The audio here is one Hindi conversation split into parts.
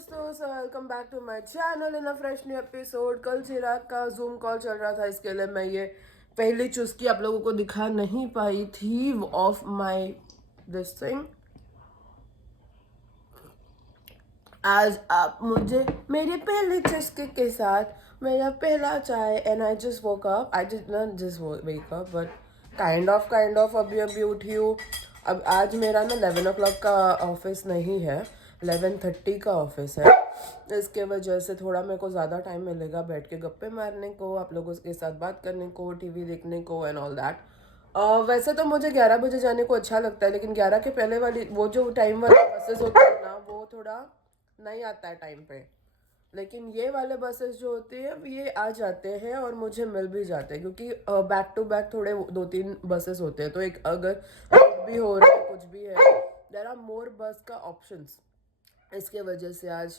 दोस्तों, so welcome back to my channel in a fresh new episode. कल चिराग का जूम कॉल चल रहा था, इसके लिए मैं ये पहली चुस्की आप लोगों को दिखा नहीं पाई थी ऑफ माय दिस थिंग। आज आप मुझे मेरी पहली चुस्की के साथ मेरा पहला चाय and I just woke up. I did not just wake up but kind of अभी अभी उठी हूँ। अब आज मेरा ना 11 o'clock का ऑफिस नहीं है, 11:30 का ऑफिस है। इसके वजह से थोड़ा मेरे को ज़्यादा टाइम मिलेगा बैठ के गप्पे मारने को, आप लोगों के साथ बात करने को, टीवी देखने को एंड ऑल दैट। वैसे तो मुझे 11 बजे जाने को अच्छा लगता है, लेकिन 11 के पहले वाली वो जो टाइम वाली बसेस होती है ना, वो थोड़ा नहीं आता है टाइम पे। लेकिन ये वाले बसेस जो होती है ये आ जाते हैं और मुझे मिल भी जाते हैं, क्योंकि बैक टू बैक थोड़े 2-3 बसेस होते हैं। तो एक अगर कुछ भी हो रहा है, कुछ भी है, देयर आर मोर बस का ऑप्शंस। इसके वजह से आज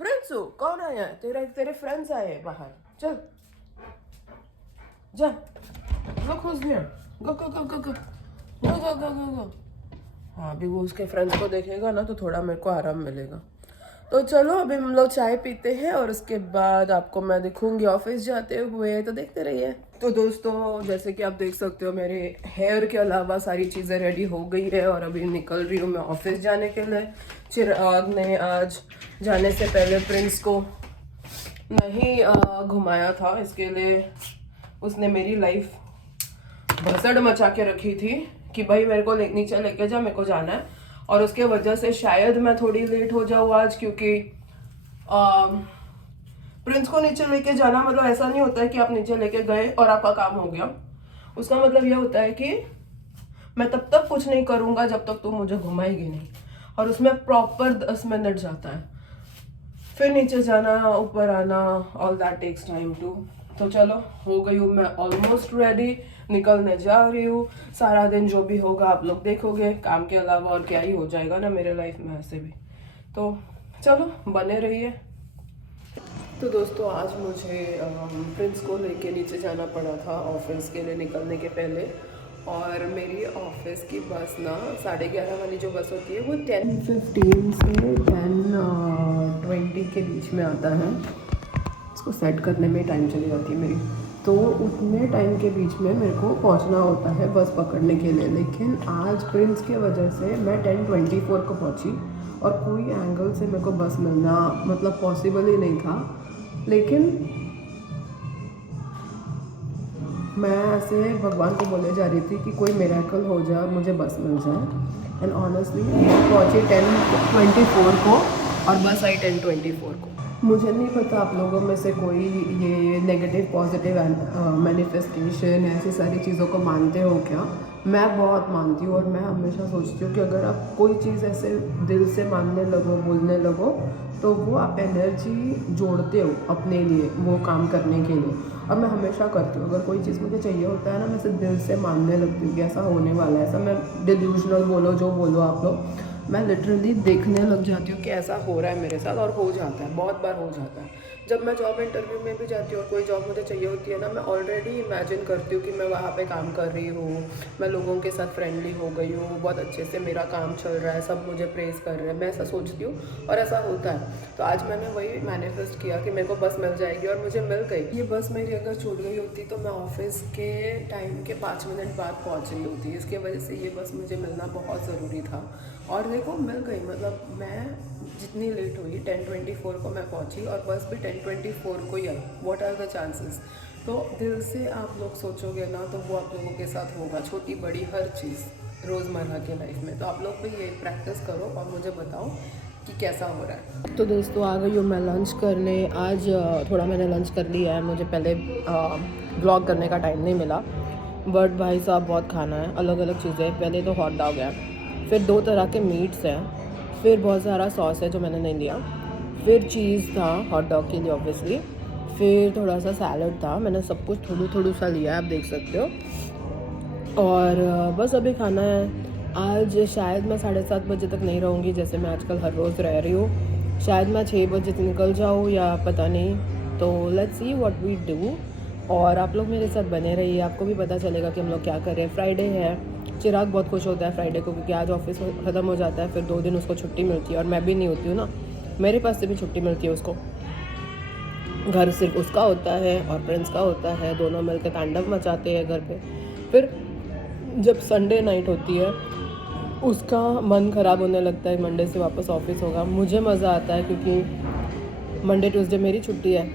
फ्रेंड्स हो कौन आया है? तेरे फ्रेंड्स आए हैं बाहर। चल जा, गो खोज लिया, गो गो गो गो गो गो गो गो गो गो। हाँ, अभी वो उसके फ्रेंड्स को देखेगा ना तो थोड़ा मेरे को आराम मिलेगा। तो चलो अभी हम लोग चाय पीते हैं और उसके बाद आपको मैं दिखूंगी ऑफिस जाते हुए, तो देखते रहिए। तो दोस्तों, जैसे कि आप देख सकते हो मेरे हेयर के अलावा सारी चीज़ें रेडी हो गई है और अभी निकल रही हूँ मैं ऑफिस जाने के लिए। चिराग ने आज जाने से पहले प्रिंस को नहीं घुमाया था, इसके लिए उसने मेरी लाइफ भसड़ मचा के रखी थी कि भाई मेरे को नीचे लेके जा, मेरे को जाना है। और उसके वजह से शायद मैं थोड़ी लेट हो जाऊँ आज, क्योंकि प्रिंस को नीचे लेके जाना मतलब ऐसा नहीं होता है कि आप नीचे लेके गए और आपका काम हो गया। उसका मतलब यह होता है कि मैं तब तक कुछ नहीं करूँगा जब तक तू मुझे घुमाएगी नहीं, और उसमें प्रॉपर 10 मिनट जाता है। फिर नीचे जाना, ऊपर आना, all that takes time too. तो चलो, हो गई हूँ मैं ऑलमोस्ट रेडी, निकलने जा रही हूँ। सारा दिन जो भी होगा आप लोग देखोगे, काम के अलावा और क्या ही हो जाएगा ना मेरे लाइफ में ऐसे भी। तो चलो बने रहिए। तो दोस्तों, आज मुझे प्रिंस को लेके नीचे जाना पड़ा था ऑफिस के लिए निकलने के पहले। और मेरी ऑफिस की बस ना 11:30 वाली जो बस होती है वो 10:15 से 10:20 के बीच में आता है। इसको सेट करने में टाइम चली जाती है मेरी। तो उतने टाइम के बीच में मेरे को पहुंचना होता है बस पकड़ने के लिए। लेकिन आज प्रिंस के वजह से मैं 10:24 को पहुंची और कोई एंगल से मेरे को बस मिलना मतलब पॉसिबल ही नहीं था। लेकिन मैं ऐसे भगवान को बोले जा रही थी कि कोई मिरेकल हो जाए और मुझे बस मिल जाए। एंड ऑनेस्टली मैं पहुंची 10:24 को और बस आई 10:24 को। मुझे नहीं पता आप लोगों में से कोई ये नेगेटिव पॉजिटिव मैनिफेस्टेशन ऐसी सारी चीज़ों को मानते हो क्या? मैं बहुत मानती हूँ और मैं हमेशा सोचती हूँ कि अगर आप कोई चीज़ ऐसे दिल से मानने लगो, बोलने लगो, तो वो आप एनर्जी जोड़ते हो अपने लिए वो काम करने के लिए। और मैं हमेशा करती हूँ, अगर कोई चीज़ मुझे चाहिए होता है ना, मैं सिर्फ दिल से मानने लगती हूँ कि ऐसा होने वाला है। ऐसा मैं डिल्यूजनल बोलो जो बोलो आप लोग, मैं लिटरली देखने लग जाती हूँ कि ऐसा हो रहा है मेरे साथ, और हो जाता है, बहुत बार हो जाता है। जब मैं जॉब इंटरव्यू में भी जाती हूँ और कोई जॉब मुझे चाहिए होती है ना, मैं ऑलरेडी इमेजिन करती हूँ कि मैं वहाँ पे काम कर रही हूँ, मैं लोगों के साथ फ्रेंडली हो गई हूँ, बहुत अच्छे से मेरा काम चल रहा है, सब मुझे प्रेज़ कर रहे हैं, मैं ऐसा सोचती हूँ और ऐसा होता है। तो आज मैंने वही मैनिफेस्ट किया कि मेरे को बस मिल जाएगी और मुझे मिल गई। ये बस मेरी अगर छूट गई होती तो मैं ऑफिस के टाइम के 5 मिनट बाद पहुँच रही होती। इसके वजह से ये बस मुझे मिलना बहुत ज़रूरी था और देखो मिल गई। मतलब मैं जितनी लेट हुई 10:24 को मैं पहुंची और बस भी 10:24 को ही आई। What are the chances? तो दिल से आप लोग सोचोगे ना तो वो आप लोगों के साथ होगा, छोटी बड़ी हर चीज़ रोज़मर्रा के लाइफ में। तो आप लोग भी ये प्रैक्टिस करो और मुझे बताओ कि कैसा हो रहा है। तो दोस्तों, आ गई हूँ मैं लंच करने। आज थोड़ा मैंने लंच कर लिया है, मुझे पहले ब्लॉग करने का टाइम नहीं मिला, बट भाई साहब बहुत खाना है, अलग अलग चीज़ें। पहले तो हॉट डॉग है, फिर 2 तरह के मीट्स हैं, फिर बहुत सारा सॉस है जो मैंने नहीं लिया, फिर चीज़ था हॉट डॉग के लिए ऑब्वियसली, फिर थोड़ा सा सैलड था। मैंने सब कुछ थोड़ा सा लिया है, आप देख सकते हो। और बस अभी खाना है। आज शायद मैं 7:30 बजे तक नहीं रहूँगी जैसे मैं आजकल हर रोज़ रह रही हूँ। शायद मैं 6 बजे निकल जाऊँ या पता नहीं। तो let's see what we do. और आप लोग मेरे साथ बने रहिए, आपको भी पता चलेगा कि हम लोग क्या कर रहे हैं। फ्राइडे है, चिराग बहुत खुश होता है फ्राइडे को, क्योंकि आज ऑफिस ख़त्म हो जाता है, फिर 2 दिन उसको छुट्टी मिलती है और मैं भी नहीं होती हूँ ना। मेरे पास से भी छुट्टी मिलती है उसको। घर सिर्फ उसका होता है और प्रिंस का होता है, दोनों मिलकर तांडव मचाते हैं घर पे। फिर जब संडे नाइट होती है उसका मन ख़राब होने लगता है, मंडे से वापस ऑफिस होगा। मुझे मज़ा आता है क्योंकि मंडे ट्यूसडे मेरी छुट्टी है,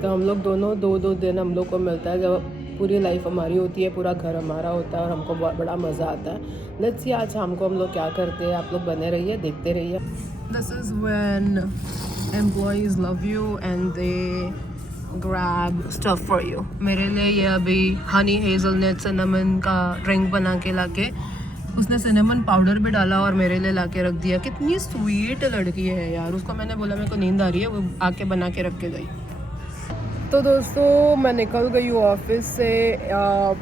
तो हम लोग दोनों दो दिन हम लोग को मिलता है जब पूरी लाइफ हमारी होती है, पूरा घर हमारा होता है और हमको बहुत बड़ा मज़ा आता है। लेट्स सी आज शाम को हम लोग क्या करते हैं, आप लोग बने रहिए, देखते रहिए। This is when employees love you and they grab stuff for you. मेरे लिए ये अभी हनी हेज़लनट सिनेमन का ड्रिंक बना के लाके, उसने सिनेमन पाउडर भी डाला और मेरे लिए लाके रख दिया। कितनी स्वीट लड़की है यार। उसको मैंने बोला मेरे को नींद आ रही है, वो आके बना के रख के गई। तो दोस्तों मैं निकल गई हूँ ऑफिस से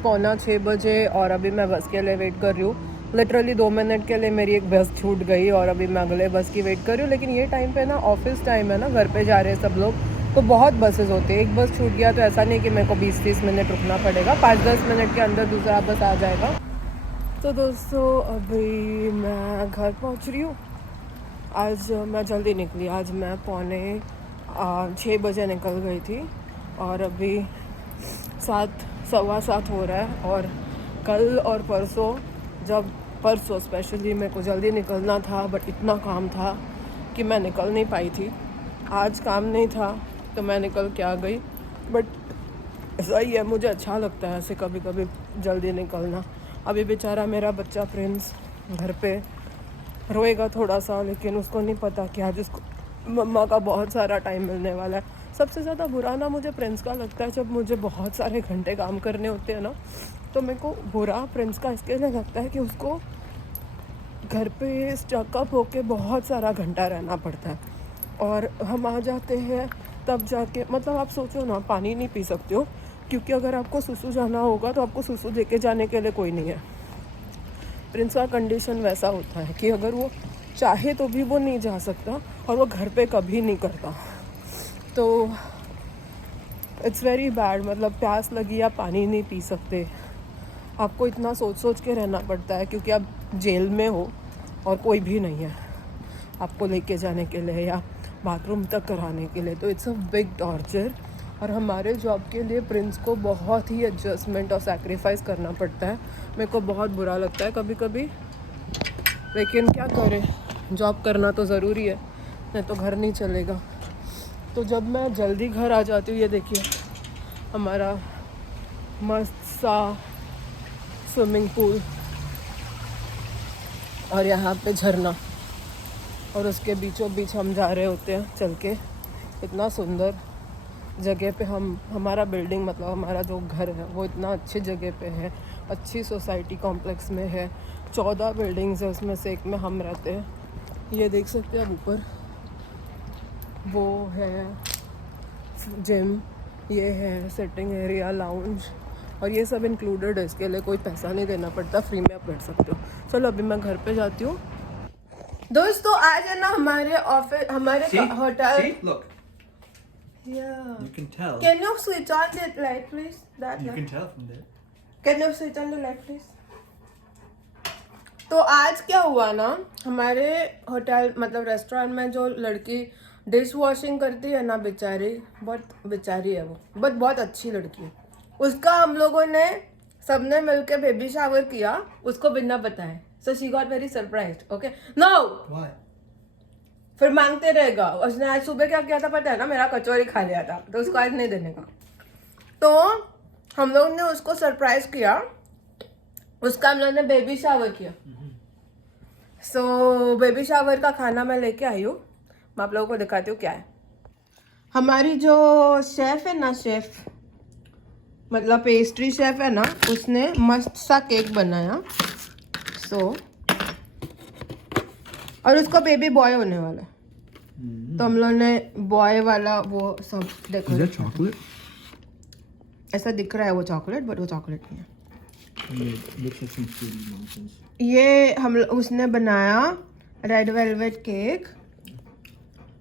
5:45 बजे और अभी मैं बस के लिए वेट कर रही हूँ। लिटरली 2 मिनट के लिए मेरी एक बस छूट गई और अभी मैं अगले बस की वेट कर रही हूँ। लेकिन ये टाइम पे ना ऑफिस टाइम है ना, घर पे जा रहे हैं सब लोग, तो बहुत बसेस होते हैं। एक बस छूट गया तो ऐसा नहीं कि मेरे को 20-30 मिनट रुकना पड़ेगा, 5-10 मिनट के अंदर दूसरा बस आ जाएगा। तो दोस्तों अभी मैं घर पहुँच रही हूँ। आज मैं जल्दी निकली, आज मैं 6:45 बजे निकल गई थी और अभी 7, 7:15 हो रहा है। और कल और परसों स्पेशली मेरे को जल्दी निकलना था, बट इतना काम था कि मैं निकल नहीं पाई थी। आज काम नहीं था तो मैं निकल के आ गई, बट ऐसा ही है, मुझे अच्छा लगता है ऐसे कभी कभी जल्दी निकलना। अभी बेचारा मेरा बच्चा प्रिंस घर पे रोएगा थोड़ा सा, लेकिन उसको नहीं पता कि आज उसको मम्मा का बहुत सारा टाइम मिलने वाला है। सबसे ज़्यादा बुरा ना मुझे प्रिंस का लगता है, जब मुझे बहुत सारे घंटे काम करने होते हैं ना, तो मेरे को बुरा प्रिंस का इसके लिए लगता है कि उसको घर पे स्टकअप होके बहुत सारा घंटा रहना पड़ता है। और हम आ जाते हैं तब जाके, मतलब आप सोचो ना, पानी नहीं पी सकते हो क्योंकि अगर आपको सुसु जाना होगा तो आपको सुसु देके जाने के लिए कोई नहीं है। प्रिंस का कंडीशन वैसा होता है कि अगर वो चाहे तो भी वो नहीं जा सकता और वो घर पे कभी नहीं करता। तो इट्स वेरी बैड, मतलब प्यास लगी या पानी नहीं पी सकते, आपको इतना सोच के रहना पड़ता है क्योंकि आप जेल में हो और कोई भी नहीं है आपको लेके जाने के लिए या बाथरूम तक कराने के लिए। तो इट्स अ बिग टॉर्चर। और हमारे जॉब के लिए प्रिंस को बहुत ही एडजस्टमेंट और सैक्रिफाइस करना पड़ता है। मेरे को बहुत बुरा लगता है कभी कभी, लेकिन क्या करें, जॉब करना तो ज़रूरी है, नहीं तो घर नहीं चलेगा। तो जब मैं जल्दी घर आ जाती हूँ, ये देखिए हमारा मस्त सा स्विमिंग पूल और यहाँ पे झरना, और उसके बीचों बीच हम जा रहे होते हैं चल के। इतना सुंदर जगह पे हमारा बिल्डिंग, मतलब हमारा जो घर है वो इतना अच्छी जगह पे है, अच्छी सोसाइटी कॉम्प्लेक्स में है। 14 बिल्डिंग्स है, उसमें से एक में हम रहते हैं। ये देख सकते हैं आप ऊपर, वो है जिम, ये है सिटिंग एरिया, लाउंज, और ये सब इंक्लूडेड है। इसके लिए कोई पैसा नहीं देना पड़ता, फ्री में आप बैठ सकते हो। चलो अभी मैं घर पे जाती हूँ। दोस्तों आज है ना हमारे ऑफिस, हमारे hotel. Yeah. You can tell. Can you switch on the light, please? That You light. can tell from there. Can you switch on the light, please? तो आज क्या हुआ ना, हमारे होटल मतलब रेस्टोरेंट में जो लड़की डिश वॉशिंग करती है ना, बेचारी, बहुत बेचारी है वो, बट बहुत अच्छी लड़की है। उसका हम लोगों ने सबने मिलके बेबी शावर किया, उसको बिना बताए। So she got very surprised. Okay no, Why? फिर मांगते रहेगा। उसने आज सुबह क्या किया था पता है ना, मेरा कचौरी खा लिया था, तो उसको आज नहीं देने का। तो हम लोग ने उसको सरप्राइज किया, उसका हम लोग ने बेबी शावर किया। सो बेबी शावर का खाना मैं लेके आई हूँ, मैं आप लोगों को दिखाती हूँ क्या है। हमारी जो शेफ है ना, शेफ मतलब पेस्ट्री शेफ है ना, उसने मस्त सा केक बनाया। और उसको बेबी बॉय होने वाला है, तो हम लोग ने बॉय वाला वो सब देखो। Is that chocolate? ऐसा दिख रहा है वो चॉकलेट, बट वो चॉकलेट नहीं है। It looks like some fruity nonsense. ये उसने बनाया रेड वेलवेट केक,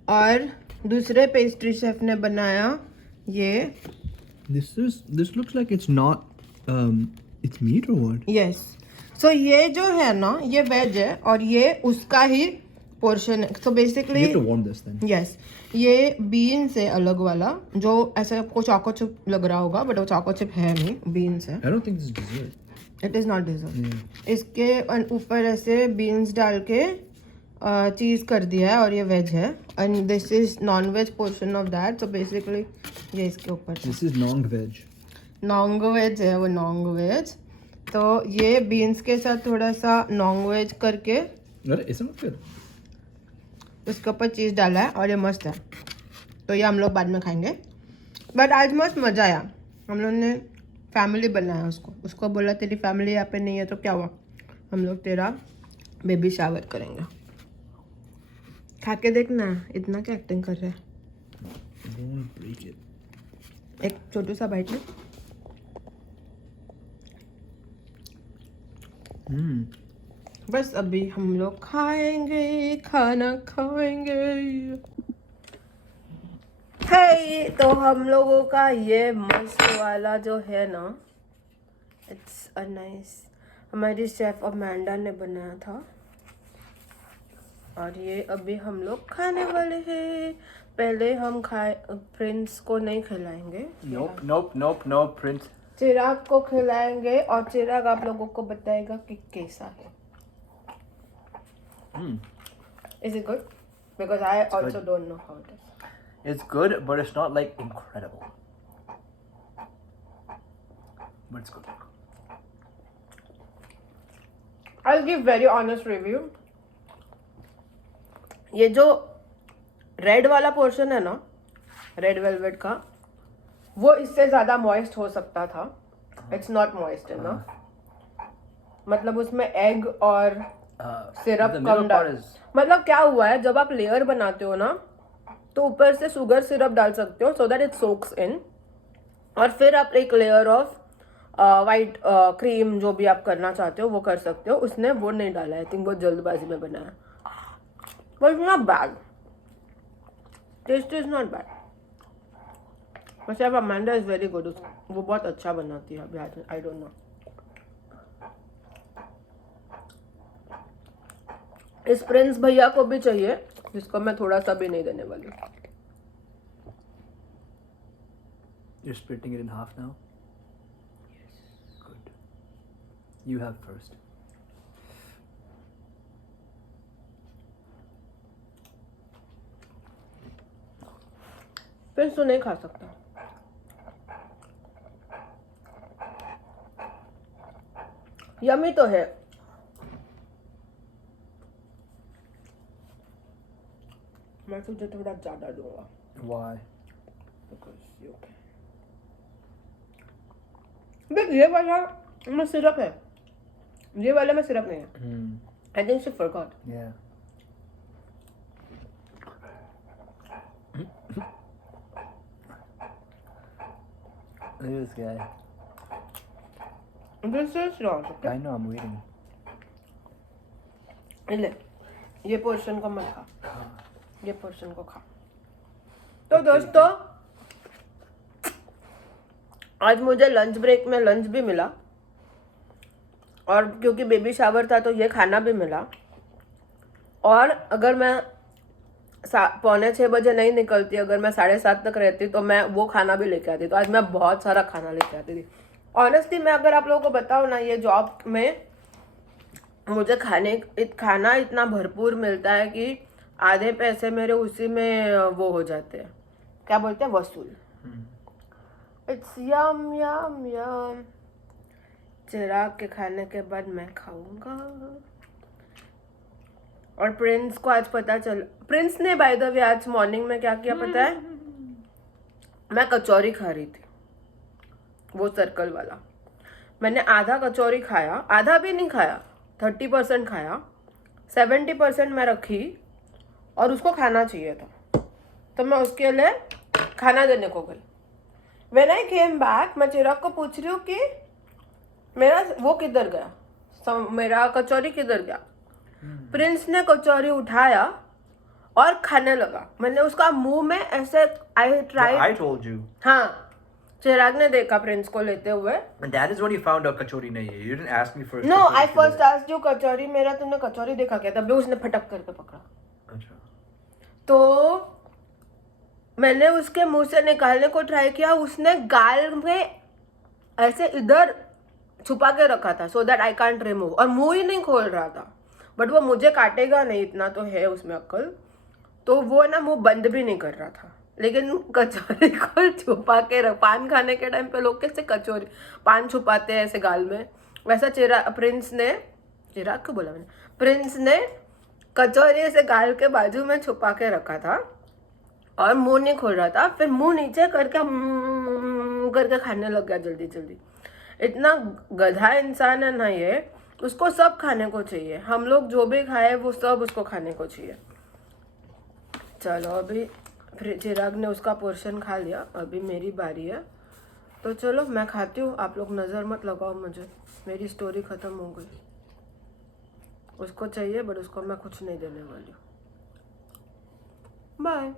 और दूसरे पेस्ट्री शेफ ने बनाया ये। This looks like it's not it's meat or what? Yes, so ये जो है ना, ये वेज है और ये उसका ही पोर्शन है. So You basically have to warm this then. Yes ये बीन्स है अलग वाला जो ऐसे आपको चॉको चिप लग रहा होगा बट वो चॉको चिप है नहीं बीन्स है. I don't think this is dessert. It is not dessert. Yeah. इसके ऊपर ऐसे बीन्स डाल के चीज़ कर दिया है और ये वेज है and this is non veg portion of that. So basically ये इसके ऊपर This is non-veg. नॉन्ग वेज है वो नॉन्ग वेज. तो ये बीन्स के साथ थोड़ा सा नॉन्ग वेज करके What? It's not good. उसके ऊपर चीज़ डाला है और ये मस्त है. तो ये हम लोग बाद में खाएंगे बट आज मस्त मज़ा आया. हम लोग ने फैमिली बनाया उसको बोला तेरी फैमिली यहाँ पे नहीं है तो क्या हुआ हम लोग तेरा बेबी शावर करेंगे. खा के देखना इतना क्या एक्टिंग कर रहा है. I don't want to break it. एक छोटू सा बाइट ले. बस अभी हम लोग खाएंगे खाना खाएंगे. हे तो हम लोगों का ये मस्त वाला जो है ना इट्स अ नाइस हमारी शेफ अमेंडा ने बनाया था और ये अभी हम लोग खाने वाले हैं. पहले हम प्रिंस को नहीं खिलाएंगे. Nope, Prince. चिराग को खिलाएंगे और चिराग आप लोगों को बताएगा कि कैसा है. Is it good? Because I also don't know how it is. It's good, but it's not like incredible. But it's good. I'll give very honest review. ये जो रेड वाला पोर्शन है ना रेड वेलवेट का वो इससे ज़्यादा मॉइस्ट हो सकता था. इट्स नॉट मॉइस्ट है ना मतलब उसमें एग और सिरप कम डाल. मतलब क्या हुआ है जब आप लेयर बनाते हो ना तो ऊपर से शुगर सिरप डाल सकते हो सो दैट इट सोक्स इन और फिर आप एक लेयर ऑफ वाइट क्रीम जो भी आप करना चाहते हो वो कर सकते हो. उसने वो नहीं डाला. आई थिंक बहुत जल्दबाजी में बनाया but it's not bad. Taste is not bad. वैसे अब अमेंडा इज वेरी गुड. वो बहुत अच्छा बनाती है. अभी आई डोंट नो. इस प्रिंस भैया को भी चाहिए जिसको मैं थोड़ा सा भी नहीं देने वाली. You're splitting it in half now? Yes. Good. You have first. Prince तो नहीं खा सकता. यमी तो है. मैं तुझे थोड़ा ज्यादा दूंगा. Why? Because you can. देख ये वाला में सिरप है. ये वाले में सिरप नहीं है. I think she forgot. Yeah. Look at this guy. This is not. I know, I'm waiting. ले ये पोर्शन को मत खा. ये पोर्शन को खा. तो दोस्तों आज मुझे लंच ब्रेक में लंच भी मिला और क्योंकि बेबी शावर था तो ये खाना भी मिला. और अगर मैं 5:45 बजे नहीं निकलती अगर मैं 7:30 तक रहती तो मैं वो खाना भी लेके आती. तो आज मैं बहुत सारा खाना लेके आती थी. ऑनेस्टली मैं अगर आप लोगों को बताऊँ ना ये जॉब में मुझे खाना इतना भरपूर मिलता है कि आधे पैसे मेरे उसी में वो हो जाते हैं. क्या बोलते हैं वसूल. इट्स यम यम यम. चिराग के खाने के बाद मैं खाऊंगा. और प्रिंस को आज पता चला. प्रिंस ने बाय द वे आज मॉर्निंग में क्या किया पता है. मैं कचौरी खा रही थी वो सर्कल वाला. मैंने आधा कचौरी खाया. आधा भी नहीं खाया 30% खाया. 70% मैं रखी और उसको खाना चाहिए था तो मैं उसके लिए खाना देने को गई. When I came back मैं चिराग को पूछ रही हूँ कि मेरा वो किधर गया. मेरा कचौरी किधर गया. प्रिंस ने कचौरी उठाया और खाने लगा. मैंने उसका मुंह में ऐसे I told you. हाँ चिराग ने देखा प्रिंस को लेते हुए. And that is when you found out kachori nahi hai. You didn't ask me first. No, I first asked you कचौरी. मेरा तूने कचौरी देखा क्या. तभी उसने फटक करके पकड़ा. तो मैंने उसके मुंह से निकालने को ट्राई किया, उसने गाल में ऐसे इधर छुपा के रखा था so that I can't remove, और मुंह ही नहीं खोल रहा था। बट वो मुझे काटेगा नहीं, इतना तो है उसमें अक्ल। तो वो ना मुंह बंद भी नहीं कर रहा था, लेकिन कचौरी को छुपा के रख। पान खाने के टाइम पे लोग कैसे कचौरी पान छुपाते हैं ऐसे गाल में, वैसा प्रिंस ने, चिराग क्यों बोला मैंने, प्रिंस ने कचौरी ऐसे गाल के बाजू में छुपा के रखा था और मुंह नहीं खोल रहा था। फिर मुंह नीचे करके करके खाने लग गया जल्दी जल्दी। इतना गधा इंसान है ना ये, उसको सब खाने को चाहिए। हम लोग जो भी खाए वो सब उसको खाने को चाहिए। चलो अभी फिर चिराग ने उसका पोर्शन खा लिया, अभी मेरी बारी है। तो चलो मैं खाती हूँ, आप लोग नज़र मत लगाओ मुझे, मेरी स्टोरी ख़त्म हो गई। उसको चाहिए बट उसको मैं कुछ नहीं देने वाली हूँ। बाय।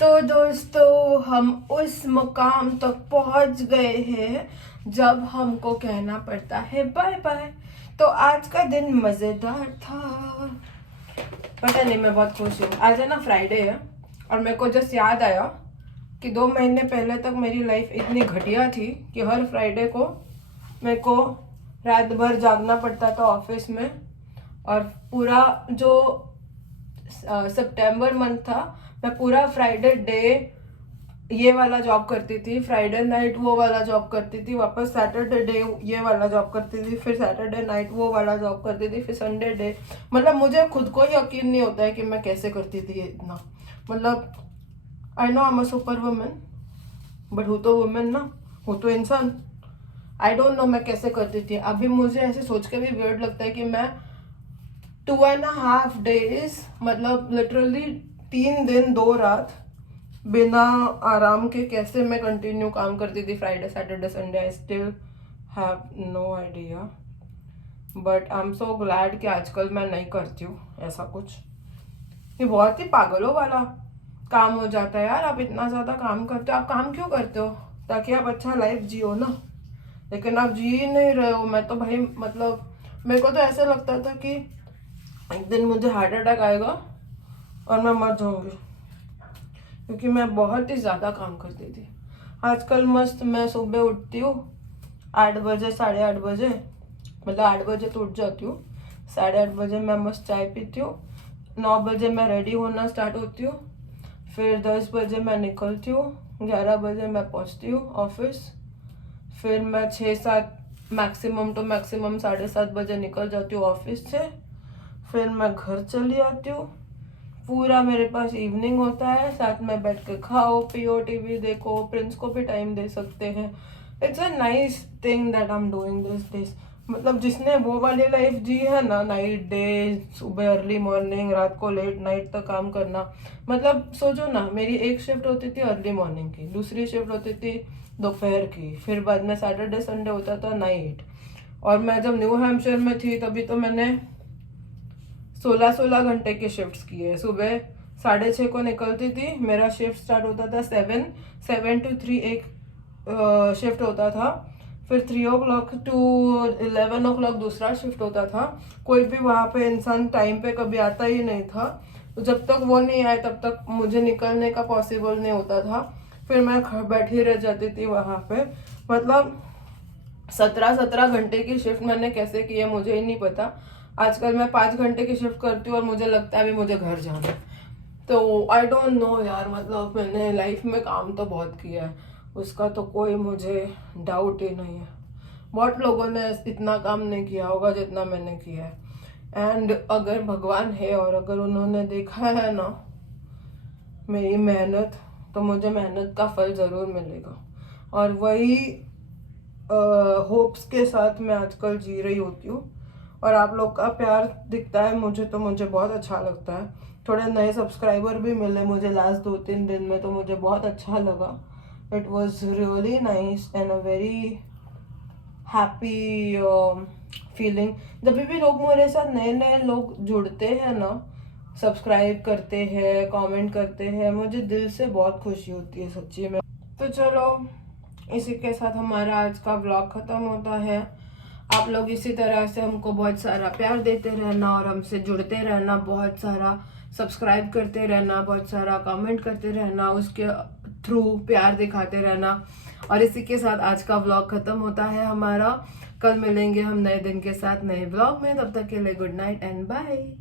तो दोस्तों हम उस मुकाम तक पहुंच गए हैं जब हमको कहना पड़ता है बाय बाय। तो आज का दिन मज़ेदार था, पता नहीं मैं बहुत खुश हूँ। आज है ना फ्राइडे है, और मेरे को जस्ट याद आया कि 2 महीने पहले तक मेरी लाइफ इतनी घटिया थी कि हर फ्राइडे को मेरे को रात भर जागना पड़ता था ऑफिस में। और पूरा जो सितंबर मंथ था, मैं पूरा फ्राइडे डे ये वाला जॉब करती थी, फ्राइडे नाइट वो वाला जॉब करती थी, वापस सैटरडे डे ये वाला जॉब करती थी, फिर सैटरडे नाइट वो वाला जॉब करती थी, फिर संडे डे। मतलब मुझे खुद को ही यकीन नहीं होता है कि मैं कैसे करती थी इतना। मतलब I know I am a super woman, but हूँ तो वुमेन ना, हूँ तो इंसान। आई डोंट नो मैं कैसे करती थी। अभी मुझे ऐसे सोच के भी वियर्ड लगता है कि मैं 2.5 days, मतलब लिटरली 3 दिन 2 रात बिना आराम के कैसे मैं कंटिन्यू काम करती थी Friday Saturday Sunday. I still have no idea, but I am so glad कि आजकल मैं नहीं करती हूँ ऐसा कुछ। ये बहुत ही पागलों वाला काम हो जाता है यार। आप इतना ज़्यादा काम करते हो, आप काम क्यों करते हो? ताकि आप अच्छा लाइफ जियो ना, लेकिन आप जी ही नहीं रहे हो। मैं तो भाई मतलब मेरे को तो ऐसा लगता था कि एक दिन मुझे हार्ट अटैक आएगा और मैं मर जाऊंगी, क्योंकि मैं बहुत ही ज़्यादा काम करती थी। आजकल मस्त मैं सुबह उठती हूँ 8 बजे 8:30 बजे, मतलब 8 बजे तो उठ जाती हूँ, 8:30 बजे मैं मस्त चाय पीती हूँ, 9 बजे मैं रेडी होना स्टार्ट होती हूँ, फिर 10 बजे मैं निकलती हूँ, 11 बजे मैं पहुँचती हूँ ऑफिस, फिर मैं 6-7 मैक्सिमम तो मैक्सिमम 7:30 बजे निकल जाती हूँ ऑफिस से। फिर मैं घर चली आती हूँ, पूरा मेरे पास इवनिंग होता है, साथ में बैठ के खाओ पियो टीवी देखो, प्रिंस को भी टाइम दे सकते हैं। It's a nice thing that I am doing this this. मतलब जिसने वो वाली लाइफ जी है ना, नाइट डे, सुबह अर्ली मॉर्निंग, रात को लेट नाइट तक काम करना। मतलब सोचो ना, मेरी एक शिफ्ट होती थी अर्ली मॉर्निंग की, दूसरी शिफ्ट होती थी दोपहर की, फिर बाद में सैटरडे संडे होता था नाइट। और मैं जब न्यू हैम्पशायर में थी तभी तो मैंने 16 घंटे की शिफ्ट्स की है। सुबह 6:30 को निकलती थी, मेरा शिफ्ट स्टार्ट होता था 7 to 3 एक शिफ्ट होता था, फिर 3 o'clock to 11 o'clock दूसरा शिफ्ट होता था। कोई भी वहाँ पे इंसान टाइम पे कभी आता ही नहीं था, तो जब तक वो नहीं आए तब तक मुझे निकलने का पॉसिबल नहीं होता था। फिर मैं बैठी रह जाती थी वहाँ पे। मतलब 17 घंटे की शिफ्ट मैंने कैसे की है मुझे ही नहीं पता। आजकल मैं 5 घंटे की शिफ्ट करती हूँ और मुझे लगता है अभी मुझे घर जाना है। तो आई डोंट नो यार, मतलब मैंने लाइफ में काम तो बहुत किया है, उसका तो कोई मुझे डाउट ही नहीं है। बहुत लोगों ने इतना काम नहीं किया होगा जितना मैंने किया है। एंड अगर भगवान है और अगर उन्होंने देखा है ना मेरी मेहनत, तो मुझे मेहनत का फल ज़रूर मिलेगा। और वही होप्स के साथ मैं आजकल जी रही होती हूँ। और आप लोग का प्यार दिखता है मुझे, तो मुझे बहुत अच्छा लगता है। थोड़े नए सब्सक्राइबर भी मिले मुझे लास्ट 2-3 दिन में, तो मुझे बहुत अच्छा लगा। It was really nice and a very happy feeling. जब भी लोग मेरे साथ नए नए लोग जुड़ते हैं ना, सब्सक्राइब करते हैं, कमेंट करते हैं, मुझे दिल से बहुत खुशी होती है सच्ची में। तो चलो इसी के साथ हमारा आज का व्लॉग ख़त्म होता है। आप लोग इसी तरह से हमको बहुत सारा प्यार देते रहना और हमसे जुड़ते रहना, बहुत सारा सब्सक्राइब करते रहना, बहुत सारा कमेंट करते रहना, उसके थ्रू प्यार दिखाते रहना। और इसी के साथ आज का व्लॉग खत्म होता है हमारा। कल मिलेंगे हम नए दिन के साथ नए व्लॉग में, तब तक के लिए गुड नाइट एंड बाय।